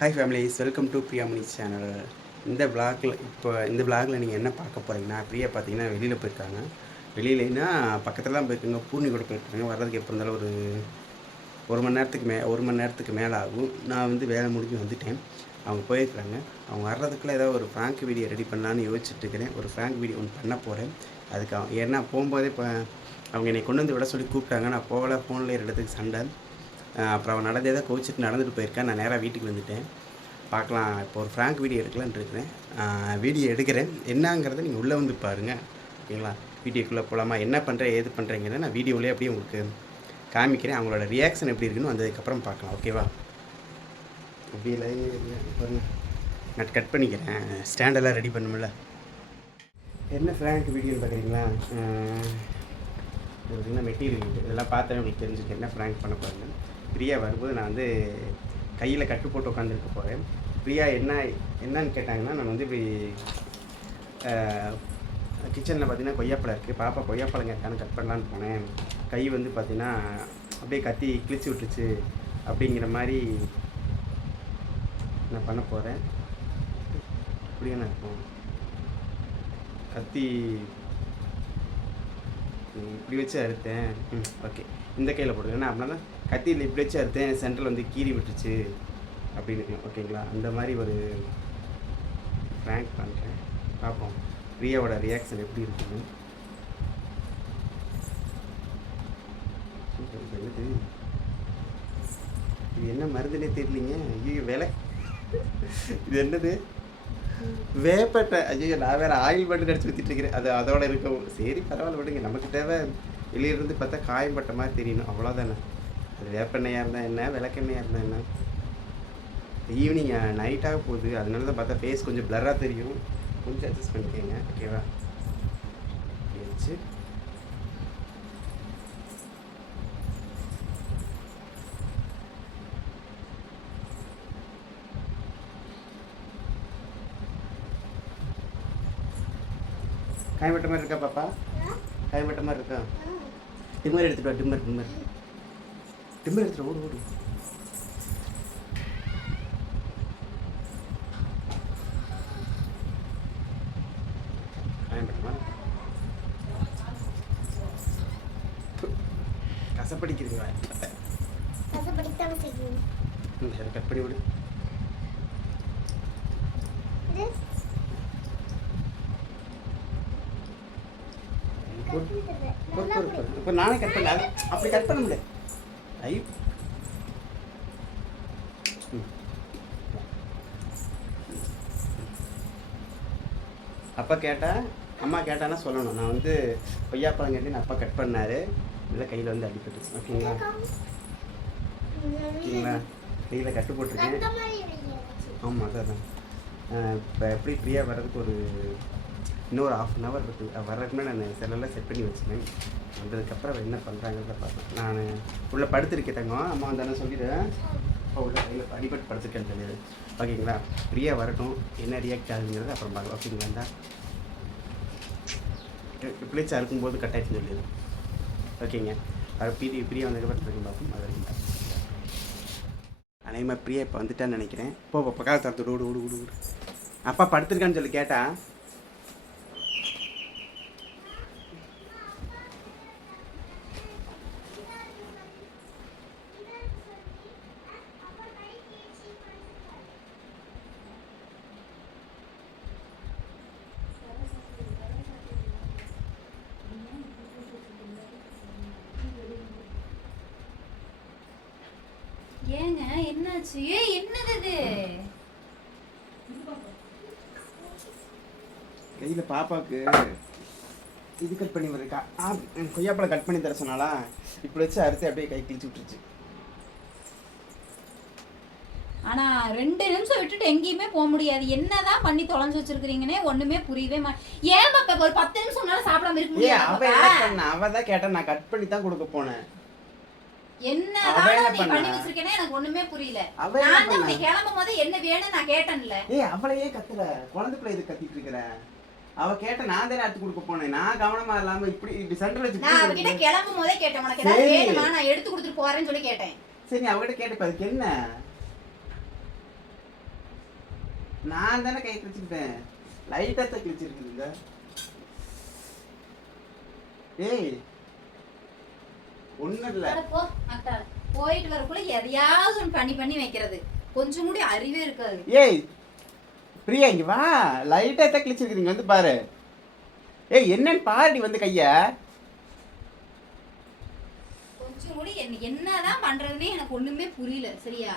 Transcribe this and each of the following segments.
Hi families, welcome to Priyamani channel. இந்த விளாகில் நீங்கள் என்ன பார்க்க போகிறீங்கன்னா, பிரியா பார்த்தீங்கன்னா வெளியில் போயிருக்காங்க. வெளியிலன்னா பக்கத்தில் தான் போயிருக்காங்க, பூர்ணி கூட போயிருக்காங்க. வர்றதுக்கு எப்போ இருந்தாலும் ஒரு மணி நேரத்துக்கு மேலே ஆகும். நான் வந்து வேலை முடிஞ்சு வந்துட்டேன். அவங்க போயிருக்கிறாங்க. அவங்க வர்றதுக்குள்ளே ஏதாவது ஒரு ஃப்ராங்க் வீடியோ ரெடி பண்ணலான்னு யோசிச்சுட்டு இருக்கிறேன். ஒரு ஃப்ராங்க் வீடியோ ஒன்று பண்ண போகிறேன். அதுக்கு ஏன்னா போகும்போதே இப்போ அவங்க என்னை கொண்டு வந்து விட சொல்லி கூப்பிட்டாங்க. நான் போகலை, ஃபோனில் இடத்துக்கு சண்டை. அப்புறம் அவன் நடந்ததை கோச்சிட்டு நடந்துட்டு போயிருக்கேன். நான் நேராக வீட்டுக்கு வந்துட்டேன். பார்க்கலாம். இப்போ ஒரு ஃப்ராங்க் வீடியோ எடுக்கலான்னு இருக்கிறேன். வீடியோ எடுக்கிறேன். என்னங்கிறத நீங்கள் உள்ளே வந்து பாருங்கள், ஓகேங்களா? வீடியோக்குள்ளே போகலாமா, என்ன பண்ணுறேன் ஏது பண்ணுறேங்கிறத நான் வீடியோவிலே அப்படியே உங்களுக்கு காமிக்கிறேன். அவங்களோட ரியாக்ஷன் எப்படி இருக்குன்னு வந்ததுக்கப்புறம் பார்க்கலாம், ஓகேவா? அப்படியே பாருங்கள், நான் கட் பண்ணிக்கிறேன். ஸ்டாண்டெல்லாம் ரெடி பண்ணுமில்ல. என்ன ஃப்ராங்க் வீடியோன்னு பார்க்குறீங்களா? என்ன மெட்டீரியல் இதெல்லாம் பார்த்தேன், உங்களுக்கு தெரிஞ்சுக்க என்ன ஃப்ராங்க் பண்ண போகிறேன்னு. பிரியா வரும்போது நான் வந்து கையில் கட்டு போட்டு உட்காந்துருக்க போகிறேன். பிரியா என்னன்னு கேட்டாங்கன்னா, நான் வந்து இப்படி கிச்சனில் பார்த்தீங்கன்னா கொய்யாப்பழம் இருக்குது. பாப்பா கொய்யாப்பழம் கேட்டான்னு கட் பண்ணலான்னு போனேன். கை வந்து பார்த்தீங்கன்னா அப்படியே கத்தி கிழிச்சு விட்டுருச்சு. அப்படிங்கிற மாதிரி நான் பண்ண போகிறேன். அப்படியே நான் இருக்கும் கத்தி இப்படி வச்சு அறுத்தேன். ஓகே, இந்த கையில் போட்டுருக்கேன். அப்படின்னா கத்தியில் இப்படி வச்சு அறுத்தேன், சென்ட்ரல் வந்து கீறி விட்டுருச்சு அப்படின்னு, ஓகேங்களா? அந்த மாதிரி ஒரு ஃப்ராங்க் பண்ணுறேன். பார்ப்போம் பிரியாவோட ரியாக்ஷன் எப்படி இருக்குன்னு. என்னது இது? என்ன மருந்துனே தெரியலிங்க. ஐயோ வேலை, இது என்னது? வேப்பட்டை. ஐயோ, நான் வேறு ஆயில் மட்டும் அடிச்சு ஊற்றிட்டு இருக்கிறேன். அதோட இருக்கும். சரி பரவாயில்ல, விடுங்க. நமக்கு தேவை வெளியிலேருந்து பார்த்தா காயம்பட்ட மாதிரி தெரியணும், அவ்வளோதானே. அது வேப்பெண்ணெயாக இருந்தால் என்ன, விளக்கெண்ணெயாக இருந்தால் என்ன. ஈவினிங் நைட்டாக போகுது, அதனால தான் பார்த்தா ஃபேஸ் கொஞ்சம் பிளராக தெரியும். கொஞ்சம் அட்ஜஸ்ட் பண்ணிக்கோங்க, ஓகேவா? வச்சு காயம்பட்ட மாதிரி இருக்கா பாப்பா? காயம்பட்ட மாதிரி இருக்கா? டிம்மர் எடுத்துட்டு வா. டிம்மர் எடுத்துட்டு ஓடு. காயம்பட்டமா? கசப்படிக்கிறீங்களா? கட் பண்ணி விடு. இப்போ நானே கட் பண்ணல, அப்படி கட் பண்ண முடியாது. அப்பா கேட்டா, அம்மா கேட்டானா சொல்லணும். நான் வந்து கொய்யாப்பழம் கேட்டு அப்பா கட் பண்ணாரு, இல்லை கையில் வந்து அடிப்பட்டுச்சு, ஓகேங்களா? ஓகேங்களா? கையில் கட்டு போட்டிருக்கேன். ஆமாம், அதான். இப்போ எப்படி ஃப்ரீயாக வர்றதுக்கு இன்னொரு 1/2 hour இருக்குது. வர்றதுக்குமே நான் செல்லெல்லாம் செட் பண்ணி வச்சுருந்தேன். வந்ததுக்கப்புறம் என்ன பண்ணுறாங்கிறத பார்த்தேன். நான் உள்ளே படுத்துருக்கேன் தங்கம். அம்மா வந்தானே சொல்லிடுறேன். அப்போ உள்ள கையில் அடிபட்டு படுத்துருக்கேன்னு தெரியாது, ஓகேங்களா? ஃப்ரீயாக வரட்டும், என்ன ரியாக்ட் ஆகுங்கிறது அப்புறம் பார்க்கலாம், ஓகேங்களா? பிள்ளைச்சா இருக்கும்போது கட்டாயச்சுன்னு சொல்லிடுது, ஓகேங்க? அது பிரியா வந்ததுக்கப்புறம் திரும்ப பார்ப்போம். அது வரைக்கும் அனைமா பிரியா இப்போ வந்துட்டான்னு நினைக்கிறேன். பக்கத்தில் தரத்து ஓடு. அப்பா படுத்துருக்கான்னு சொல்லி கேட்டா, ஏங்க என்னாச்சு? என்னது இது? கையில் பாப்பாவுக்கு இது கட் பண்ணி வரக்கா, கொய்யாப்பழம் கட் பண்ணி தர சொன்னாலா, இப்படி வச்சு அறுத்து அப்படியே கை கிழிச்சு விட்டுருச்சு. ஆனா 2 நிமிஷம் விட்டுட்டு எங்கேயுமே போக முடியாது. என்னதான் பண்ணி தொலைஞ்சு வச்சிருக்கீங்கன்னே ஒண்ணுமே புரியவே ஏன் பாப்பா ஒரு 10 நிமிஷம் முன்னால சாப்பிடாம இருக்க முடியாது? அவ தான் கேட்டா, நான் கட் பண்ணி தான் கொடுக்க போனேன். என்னதான் நீ பண்ணி வச்சிருக்கேனே எனக்கு ஒண்ணுமே புரியல. நான் தான் நீ கிளம்பும் போது என்ன வேணும் நான் கேட்டேன்ல. அவளையே கத்துற, குழந்தைக்குள்ள இது கத்திட்டு இருக்கற. அவ கேட்ட, நான் தானே எடுத்து கொடுக்க போனேன். நான் கவனமா இல்லாம இப்படி சென்டர் வச்சு நான் அவகிட்ட கிளம்பும் போதே கேட்டேன், உனக்கு ஏதாவது வேணுமா, நான் எடுத்து கொடுத்துட்டு போறேன்னு சொல்லி கேட்டேன். சரி, அவகிட்ட கேட்டப்ப அதுக்கு என்ன? நான் தானே கை கிழிச்சுக்கிட்டேன். லைட்டாக தான் கிழிச்சிருக்குதுங்க. ஏய் ஒன்றும் இல்லை. போ அக்கா, போயிட்டு வரக்குள்ள எதையாவது ஒன்று பண்ணி வைக்கிறது. கொஞ்சம் கூட அறிவே இருக்காது. ஏய் பிரியா இங்க வா. லைட்டாக தான் கிழிச்சிருக்குதுங்க, வந்து பாரு. ஏய் என்னன்னு பாருடி வந்து கைய. கொஞ்சம் கூட என்னதான் பண்றதுன்னே எனக்கு ஒண்ணுமே புரியல. சரியா?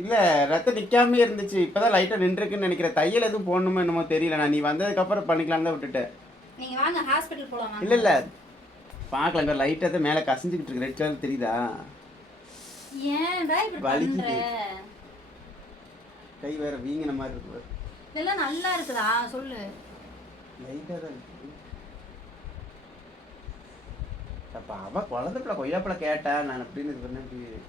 இல்ல ரத்தம் நிக்காம இருந்துச்சு, இப்பதான் லைட்டா நின்றுக்குன்னு நினைக்கிறேன். தையல் எதுவும் போடணுமோ என்னமோ தெரியல. நான் நீ வந்ததுக்கு அப்புறம் பண்ணிக்கலாம் தான் விட்டுட்டேன். நீங்க வாங்க ஹாஸ்பிடல் போலாம். இல்ல இல்ல பாக்கலாங்க, லைட்டா தான் மேல கசிஞ்சுக்கிட்டு இருக்கு. ரெட் கலர் தெரியுதா? ஏன்டா இப்படி பண்ற? கை வேற வீங்கின மாதிரி இருக்கு. இதெல்லாம் நல்லா இருக்குதா சொல்லு. லைட்டா தான் இருக்கு. அப்ப அவ குழந்தை பிள்ளை கொய்யாப்பழம் கேட்டா நான் அப்படின்னு இது பண்ணேன்.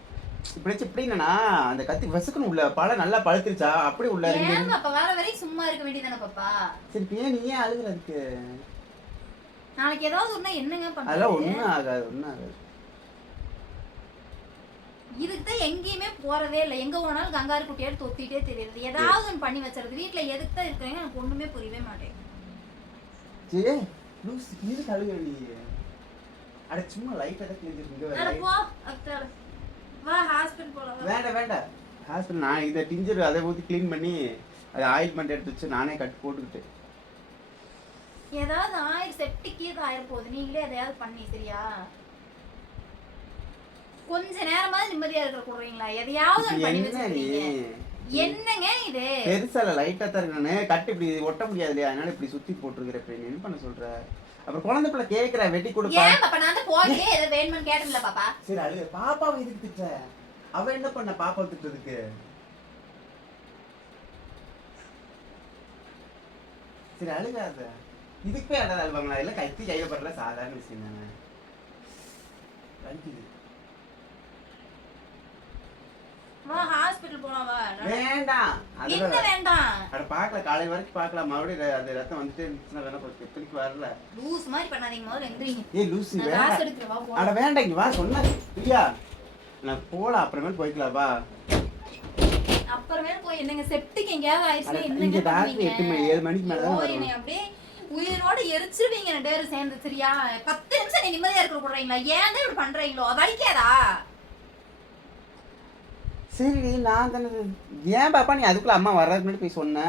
இப்படின்னா அந்த கத்தி வசுக்கணும் உள்ள பழம் நல்லா பழுத்துருச்சா அப்படி உள்ள ஏன் அப்ப வர வரைக்கும் சும்மா இருக்க வேண்டியதானே பாப்பா? சரி ஏன் நீ ஏன் அழுகுறதுக்கு? நாளைக்கு ஏதாவது ஒண்ணா என்னங்க பண்றது? அதெல்லாம் ஒண்ணும் ஆகாது, ஒண்ணும் ஆகாது. இதுக்கு தான் எங்கேயுமே போறதே இல்லை. எங்க போனாலும் கங்காரு குட்டியாடு தொத்திட்டே தெரியுது. ஏதாவது ஒன்று பண்ணி வச்சிருது. வீட்டுல எதுக்கு தான் இருக்கிறீங்க எனக்கு ஒண்ணுமே புரியவே மாட்டேங்குது. சே லூஸ் இது கழுகுற நீ. அட சும்மா லைட்டா தான் கிழிஞ்சிருக்கு. அட போ அக்கா, வா ஹாஸ்பிடல் போலாம். வேண்டாம் ஹாஸ்பிடல் நான் இதை டிஞ்சர் அதை ஊற்றி க்ளீன் பண்ணி அதை ஆயில்மெண்ட் எடுத்து வச்சு நானே கட் போட்டுக்கிட்டேன். ஏதாவது செப்டிக்கே ஆயிரம் போகுது. நீங்களே எதையாவது பண்ணி சரியா? கொஞ்ச நேரமாவது நிம்மதியா இருக்க கூடுறீங்களா? எதையாவது பண்ணி வச்சிருக்கீங்க. என்னங்க இது? பெருசால லைட்டா தான் இருக்கு. கட்டு இப்படி ஒட்ட முடியாது இல்லையா, அதனால இப்படி சுத்தி போட்டுருக்கிறேன். என்ன பண்ண சொல்ற? அப்புறம் குழந்தை பிள்ளை கேக்குற வெட்டி கொடுப்பா. ஏன் பாப்பா நான் தான் போகவே ஏதோ வேணும்னு கேட்டேன்ல பாப்பா. சரி அழுகு. பாப்பாவை எதுக்கு திட்ட? அவ என்ன பண்ண பாப்பாவை திட்டதுக்கு? சரி அழுகாத. இதுக்கு போய் அழுத அழுவாங்களா? இல்லை கத்தி கையில படல, சாதாரண விஷயம் தானே. வலிக்குது. வா ஹாஸ்பிடல் போலாம் வா. வேண்டாம். என்ன வேண்டாம்? அட பார்க்கல, காலை வரைக்கும் பார்க்கலாம். மறுபடியும் அது ரத்தம் வந்துட்டே இருந்துச்சுன்னா வேணா போச்சு. எப்படிக்கு வரல. லூஸ் மாதிரி பண்ணாதீங்க, முதல்ல எந்திரிங்க. ஏய் லூசி நான் காசு எடுத்துட்டு வா போ. அட வேண்டாம், இங்க வா சொன்னா. பிரியா நான் போலாம், அப்புறமேல் போய்க்கலாம் வா. அப்புறமேல் போய் என்னங்க செப்டிக் எங்கயாவது ஆயிடுச்சுனா இங்க என்னங்க டாக்டர் பண்ணுவீங்க? 7 மணிக்கு மேல தான் ஓ, என்னை அப்படியே உயிரோட எரிச்சிருவீங்க ரெண்டு பேரும் சேர்ந்து. சரியா? 10 நிமிஷம் நீ நிம்மதியா இருக்க கூடாதுங்களா? ஏன் தான் இப்படி பண்றீங்களோ? வலிக்காதா? சரி நான் தானே. ஏன் பாப்பா நீ அதுக்குள்ள அம்மா வர்றதுக்கு முன்னாடி போய் சொன்ன?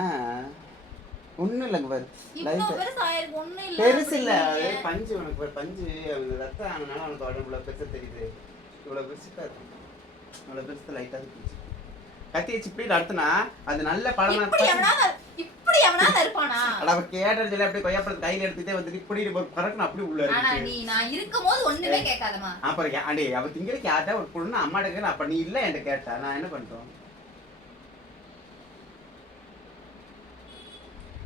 ஒண்ணும் இல்லைங்க பாரு. இவ்வளவு பெருசு ஆயிருக்கு ஒண்ணும் இல்ல. பெருசு இல்ல, அது பஞ்சு. உனக்கு பாரு பஞ்சு ரத்தம் ஆனனால உனக்கு உடம்புல பெருசா தெரியுது. இவ்வளவு பெருசுக்கா இருக்கும். இவ்வளவு பெருசு லைட்டா இருக்கு. கத்தி வச்சு இப்படி நடத்தினா அது நல்ல பழமா. இப்படி எவனாவது இருப்பானா? அட அவ கேட்டது சொல்லி அப்படியே கொய்யாப்பழத்தை கையில எடுத்துட்டே வந்துட்டு இப்படி பறக்கணும் அப்படி உள்ள ஆனா இருக்கு. நீ நான் இருக்கும்போது ஒண்ணுமே கேட்காதமா. அப்புறம் அடே அவ திங்கல கேட்டா ஒரு பொண்ணு அம்மா கேட்கற. அப்ப நீ இல்ல என்கிட்ட கேட்டா நான் என்ன பண்றோம்?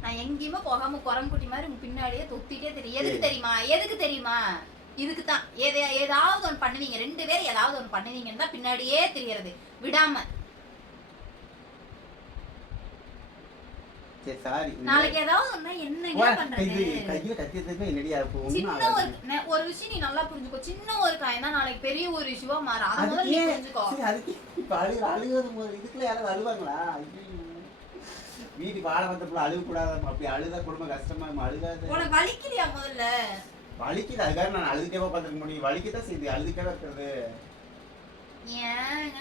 நான் எங்கேயுமே போகாம குரங்குட்டி மாதிரி உங்க பின்னாடியே தொத்திட்டே தெரியும். எதுக்கு தெரியுமா? எதுக்கு தெரியுமா? இதுக்கு தான் ஏதாவது ஒன்று பண்ணுவீங்க. ரெண்டு பேரும் ஏதாவது ஒன்று பண்ணுவீங்கன்னு தான் பின்னாடியே தெரியறது விடாம. சரி சாரி. நாளைக்கு ஏதாவது ஒண்ணா என்னங்க பண்றது? கையில கத்தி எடுத்தே என்னடியா இருக்கும்? சின்ன ஒரு விஷயம் நீ நல்லா புரிஞ்சுக்கோ. சின்ன ஒரு காயம் தான் நாளைக்கு பெரிய ஒரு இஷ்யூவா மாறும். அது முதல்ல நீ புரிஞ்சுக்கோ. சரி அதுக்கு இப்ப அழுகிறது போது இதுக்குள்ள யாராவது அழுவாங்களா? வீட்டுக்கு வாழ வந்தப்போ அழுக கூடாது. அப்படி அழுதா குடும்பம் கஷ்டமா அழுகாது. உனக்கு வலிக்கலையா முதல்ல? வலிக்குது, அதுக்காக நான் அழுதுட்டே பார்த்துக்க முடியும். வலிக்கதான் செய்யுது, அழுதுட்டே இருக்கிறது. ஏங்க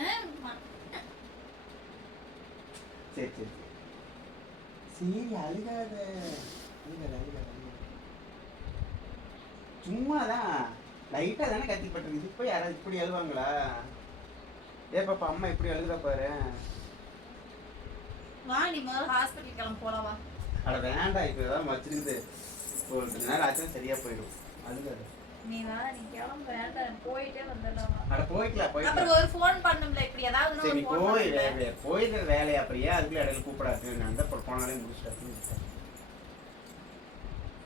சரி சரி சரி அழுகாத. சும்மாதான் லைட்டா தானே கத்திப்பட்டிருக்கு. இது போய் யாராவது இப்படி அழுவாங்களா? ஏ பாப்பா அம்மா இப்படி அழுகுறா பாரு. வா நீ முதல்ல ஹாஸ்பிட்டல் கிளம்ப போலாம் வா. அட வேண்டாம், இப்போ ஏதாவது வச்சிருக்குது. ஒரு 2 நாள் ஆச்சுன்னா சரியா போயிடும். அழுகாது. நீ வா, நீ கிளம்ப. வேண்டாம் போயிட்டே வந்துடலாம். அட போய்க்கலாம். அப்புறம் ஒரு ஃபோன் பண்ணும்ல இப்படி ஏதாவது சரி போயிடுற வேலையை அப்புறம் ஏன் அதுக்குள்ள இடையில கூப்பிடாது? நான் தான் போனாலே முடிச்சுட்டு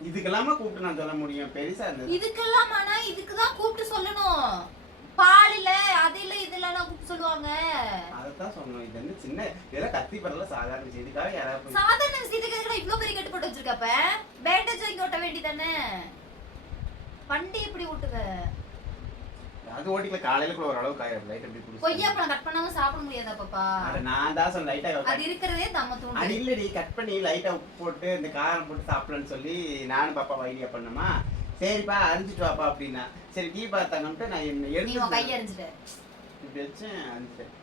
இதுக்கெல்லாமா கூப்பிட்டு நான் சொல்ல முடியும்? பெருசா இருந்தது இதுக்கெல்லாம். ஆனா இதுக்குதான் கூப்பிட்டு சொல்லணும். பால் இல்ல அது இல்ல இதுல கூப்பிட்டு சொல்லுவாங்க. அதத்தான் சொன்னோம். இது வந்து சின்ன இதெல்லாம் கத்தி பரல சாதாரண செய்திக்காக யாராவது சாதாரண விஷயத்துக்கு இவ்வளவு பெரிய கட்டு போட்டு வச்சிருக்கப்ப பேண்டேஜ் வாங்கி ஓட்ட வேண்டியதானே? வண்டி எப்படி ஓட்டுவ? அது ஓட்டிக்கல காலையில கூட ஓரளவு காயம் லைட் அப்படி குடிச்சு. கொய்யாப்பழம் கட் பண்ணாம சாப்பிட முடியாதா பாப்பா? அட நான் தான் சொன்ன லைட்டா அது இருக்கிறதே தம்ம தூண்டு. அது இல்லடி கட் பண்ணி லைட்டா உப்பு போட்டு இந்த காரம் போட்டு சாப்பிடலாம்னு சொல்லி நானும் பாப்பா ஐடியா பண்ணமா. சரிப்பா அரிஞ்சிட்டு வாப்பா அப்படின்னா சரி டீ பார்த்தாங்கன்ட்டு நான் என்ன நீ எடுத்து உன் கையை அரிஞ்சிட்ட. இப்படி வச்சேன் அரிஞ்சிட்டேன்.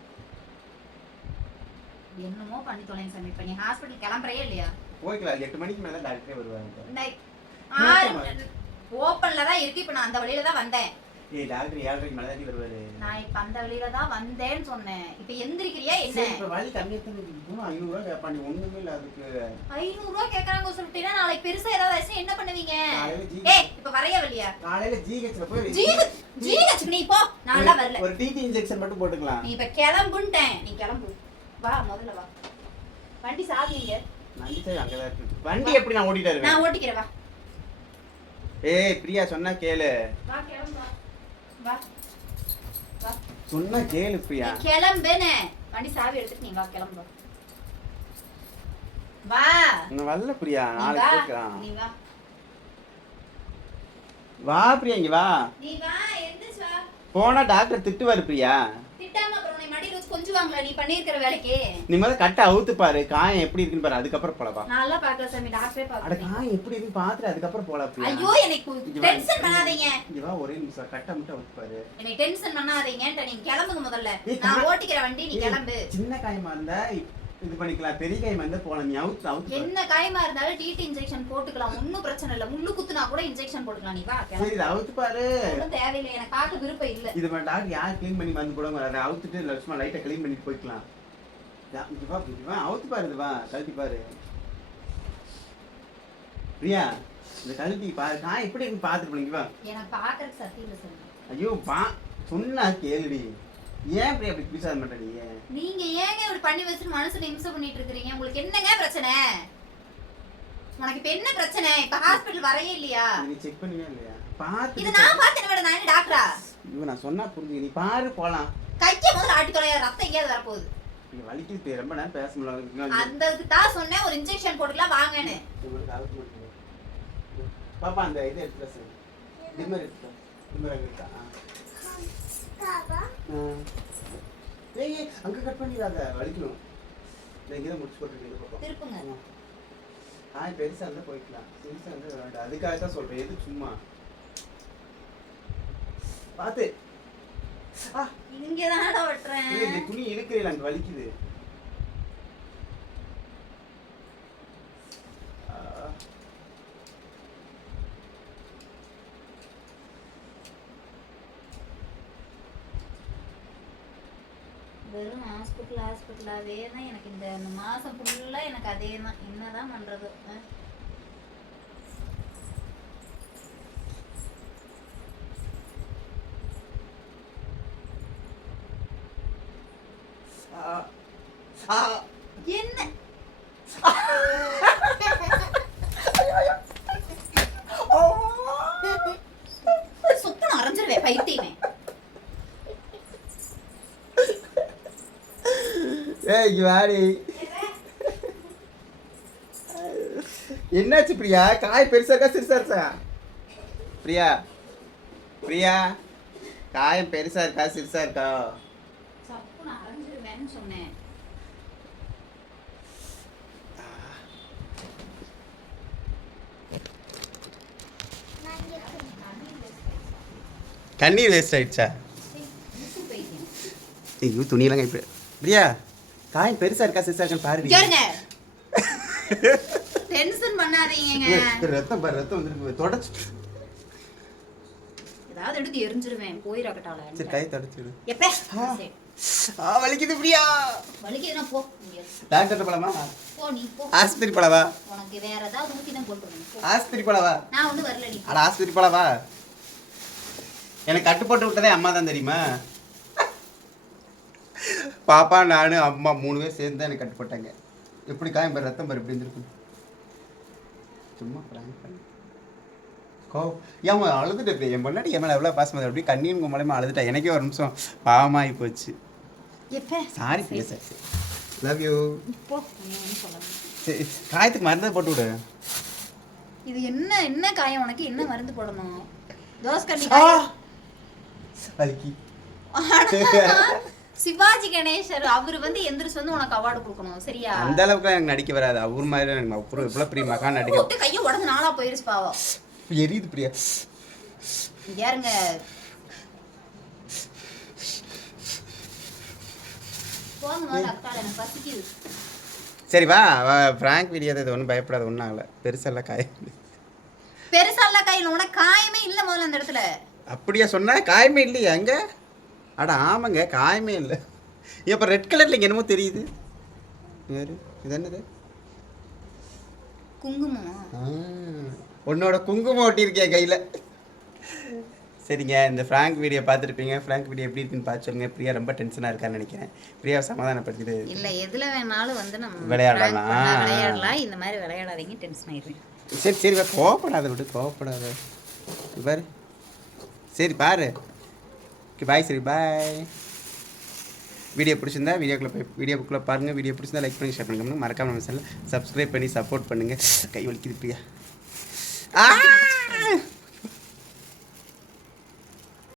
என்னமோ பண்ணி தொலைங்க சாமி. இப்ப நீ ஹாஸ்பிட்டல் கிளம்புறையே இல்லையா? போய்க்கலாம் 8 மணிக்கு மேல டாக்டரே வருவாங்க. ஓப்பன்ல தான் இருக்கு. இப்ப நான் அந்த வழியில தான் வந்தேன். ஏய் டாக்டர் 7:30 மேல தான் வருவாரு. நான் இப்ப அந்த வழியில தான் வந்தேன்னு சொன்னேன். இப்ப எந்திரிக்கிறியா என்ன? இப்ப வழி கம்மியா தான் இருக்கு. 500 ரூபாய் கேட்பாங்க. ஒண்ணுமே இல்ல அதுக்கு. 500 ரூபாய் கேக்குறாங்க சொல்லிட்டீங்கன்னா நாளைக்கு பெருசா ஏதாவது ஆச்சு என்ன பண்ணுவீங்க? ஏய் இப்ப வரைய வழியா? காலையில ஜிஹெச்ல போய் ஜிஹெச்க்கு நீ போ. நான்லாம் வரல. ஒரு டிடி இன்ஜெக்ஷன் மட்டும் போட்டுக்கலாம். நீ இப்ப கிளம்புன்ட்டேன். நீ கிளம்பு. வா முதல்ல வா. வண்டி சாவி எங்க? வண்டி சாவி அங்க தான் இருக்கு. வண்டி எப்படி நான் ஓட்டிட்டு வருவேன்? நான் ஓட்டிக்கிறேன் வா. ஏய் பிரியா சொன்னா கேளு. வா கிளம்பு வா. வா. வா. சொன்னா கேளு பிரியா. கிளம்புனே. வண்டி சாவி எடுத்துட்டு நீ வா கிளம்பு. வா. நான் வரல பிரியா நாளைக்கு கேக்குறான். நீ வா. வா பிரியா இங்க வா. நீ வா எந்திரிச்சு வா. போனா டாக்டர் திட்டுவாரு பிரியா. திட்டாம அப்புறம் உன்னை மடியில வச்சு கொஞ்சுவாங்களா நீ பண்ணியிருக்கிற வேலைக்கு? நீ முதல்ல கட்ட அவுத்து பாரு காயம் எப்படி இருக்குன்னு பாரு அதுக்கப்புறம் போலப்பா. நல்லா பாக்கல சாமி டாக்டரே அட பாக்கல. காயம் எப்படி இருக்குன்னு பாத்துட்டு அதுக்கப்புறம் போலாம் பிரியா. ஐயோ எனக்கு டென்ஷன் பண்ணாதீங்க. இங்க வா ஒரே நிமிஷம் கட்ட மட்டும் அவுத்து பாரு. என்னை டென்ஷன் பண்ணாதீங்கன்ட்ட நீங்க கிளம்புங்க முதல்ல. ஏய், நான் ஓட்டிக்கிற வண்டி நீ கிளம்பு. சின்ன காயமா இருந்தா இது பண்ணிக்கலாம் பெரிய காயமா இருந்தா போலாம் நீ அவுத்து என்ன காயமா இருந்தாலும் டிடி இன்ஜெக்ஷன் போட்டுக்கலாம் ஒண்ணும் பிரச்சனை இல்ல. முள்ளு குத்துனா கூட இன்ஜெக்ஷன் போட்டுக்கலாம். நீ வா கிளம்பு. சரி அவுத்து பாரு. ஒண்ணும் தேவையில்லை எனக்கு பார்க்க விருப்பம் இல்ல. இது மாதிரி டாக்டர் யார் க்ளீன் பண்ணி வந்து போடுவாங்க அதை அவுத்துட்டு லட்சுமா லைட்டா க்ளீன் பண்ணிட்டு போய்க்கலாம். இது வா அவுத்து பாரு. இது வா கழட்டி பாரு பிரியா. இந்த கழட்டி பாரு நான் எப்படி இருக்குன்னு பாத்துட்டு போனீங்க வா. எனக்கு பாக்குறதுக்கு சத்தியம் இல்ல சாமி. ஐயோ சொன்னா கேளுடி. ஏன் பிரியா அப்படி பிடிச்சாத மாட்டேன் நீங்க ஏங்க இப்படி பண்ணி வச்சுட்டு மனசுல இம்சை பண்ணிட்டு இருக்கீங்க? உங்களுக்கு என்னங்க பிரச்சனை? உனக்கு இப்ப என்ன பிரச்சனை? இப்ப ஹாஸ்பிடல் வரையே இல்லையா? நீ செக் பண்ணியா இல்லையா பாத்து. இது நான் பார்த்தேன் மேடம். நான் என்ன டாக்டரா? ஐயோ நான் சொன்னா புரிஞ்சுக்க நீ பாரு போலாம். கைக்க முதல்ல ஆட்டி தொலையா ரத்தம் எங்கேயாவது வரப்போகுது. நீ வலிக்குது ரொம்ப நேரம் பேச முடியல. அந்ததுக்கு தான் சொன்னேன் ஒரு இன்ஜெக்ஷன் போட்டுக்கலாம் வாங்கன்னு. பாப்பா அந்த இது எடுத்து சார் டிம்மர் எடுத்து டிம்மர் அங்க இருக்கா? ஏய் அங்க கட் பண்ணிடாத வலிக்கணும். இங்க தான் முடிச்சு போட்டுருக்கீங்க பாப்பா. திருப்புங்க. பெருசா இருந்தா போய்க்கலாம். பெருசா இருந்தா வேண்டாம். அதுக்காக தான் சொல்றேன். எது சும்மா பாத்து. இங்க தானடா வெட்றேன். இந்த துணி இழுக்கிறீல அங்க வலிக்குது. வெறும் ஹாஸ்பிட்டலாவே தான் எனக்கு இந்த மாசம் ஃபுல்லா எனக்கு அதே தான். என்னதான் பண்றது? என்ன சுத்தம் அரைஞ்சிருவேன் பைத்தியமே. ஏய் வாடி. என்னாச்சு பிரியா? காய் பெருசா இருக்கா சிறுசா இருக்கா? பிரியா பிரியா காயம் பெருசா இருக்கா சிறுசா இருக்கா? சப்புன்னு அரைஞ்சிருவேன்னு சொன்னேன். கண்ணீர் வேஸ்ட் ஆயிடுச்சா? ஐயோ துணியெல்லாம் இப்படி பிரியா காய் பெருசா இருக்கா சிறுசா இருக்கான்னு பாரு. கேளுங்க. டென்ஷன் பண்ணாதீங்க. ரத்தம் பாரு ரத்தம் வந்துருக்கு. தொடச்சு ஏதாவது எடுத்து எரிஞ்சிருவேன் போயிரக்கட்டால. சரி கை தொடச்சிடு. எப்ப? வலிக்குது பிரியா. வலிக்குதுனா போ. டாக்டர் போலாமா? போ நீ போ. ஆஸ்பத்திரி போலாமா? உனக்கு வேற ஏதாவது ஊத்தி தான் போட்டுறேன். ஆஸ்பத்திரி போலாமா? நான் ஒண்ணு வரல நீ. அட ஆஸ்பத்திரி போலாமா? எனக்கு கட்டு போட்டு விட்டதே அம்மா தான் தெரியுமா? பாப்பா நானு அம்மா 3 பேர் சேர்ந்து தான் எனக்கு கட்டு போட்டாங்க. எப்படி காயம் பாரு ரத்தம் பாரு எப்படி இருந்திருக்கும். சும்மா பிராங்க் பண்ணி ஏன் அழுதுட்டு என் பொண்ணாடி என் மேலே எவ்வளோ பாசமாக அப்படி கண்ணீர் மூலமா அழுதுட்டா. எனக்கே ஒரு நிமிஷம் பாவமாகி போச்சு. Sorry Priya sir. Love you. சரி காயத்துக்கு மருந்து போட்டு விடு. இது என்ன காயம்? உனக்கு என்ன மருந்து போடணும்? தோசை கட்டி வலிக்கு சிவாஜி கணேசர் அவரு வந்து எந்திரிச்சு வந்து உனக்கு அவார்டு கொடுக்கணும் சரியா? அந்த அளவுக்கு எனக்கு நடிக்க வராது. அவர் மாதிரி எனக்கு அப்புறம் இவ்வளோ பெரிய மகான் நடிக்க ஒட்டு கையை உடம்பு நாளா போயிடுச்சு பாவம். எரியுது பிரியா. யாருங்க போங்க அக்கால எனக்கு பசிக்குது. சரி வா பிராங்க் வீடியோ இது ஒன்றும் பயப்படாது, ஒன்றும் ஆகலை. பெருசெல்லாம் பெருசால கையில் உனக்கு காயமே இல்லை முதல்ல அந்த இடத்துல. அப்படியா சொன்னா? காயமே இல்லையா அங்கே? அட ஆமாங்க காயமே இல்லை. இப்போ ரெட் கலரில் இங்கே என்னமோ தெரியுது. வேறு இது என்னது? குங்குமம். உன்னோட குங்குமம் ஒட்டியிருக்கேன் கையில். சரிங்க, இந்த ஃப்ராங்க் வீடியோ பார்த்துருப்பீங்க. ஃப்ராங்க் வீடியோ எப்படி இருக்குன்னு பார்த்து சொல்லுங்க. பிரியா ரொம்ப டென்ஷனாக இருக்கான்னு நினைக்கிறேன். பிரியாவை சமாதானப்படுத்திட்டு இல்லை எதில் வேணாலும் வந்து நம்ம விளையாடலாம். இந்த மாதிரி விளையாடாதீங்க, டென்ஷன் ஆயிடுறேன். சரி சரி கோவப்படாத விட்டு, கோவப்படாத பாரு. சரி பாரு. Okay bye. சரி பாய். வீடியோ பிடிச்சிருந்தா வீடியோக்குள்ளே பாருங்கள். வீடியோ பிடிச்சிருந்தா லைக் பண்ணி ஷேர் பண்ணுங்க. மறக்காம நம்ம சேனலை சப்ஸ்கிரைப் பண்ணி சப்போர்ட் பண்ணுங்கள். கை வலிக்குது பிரியா.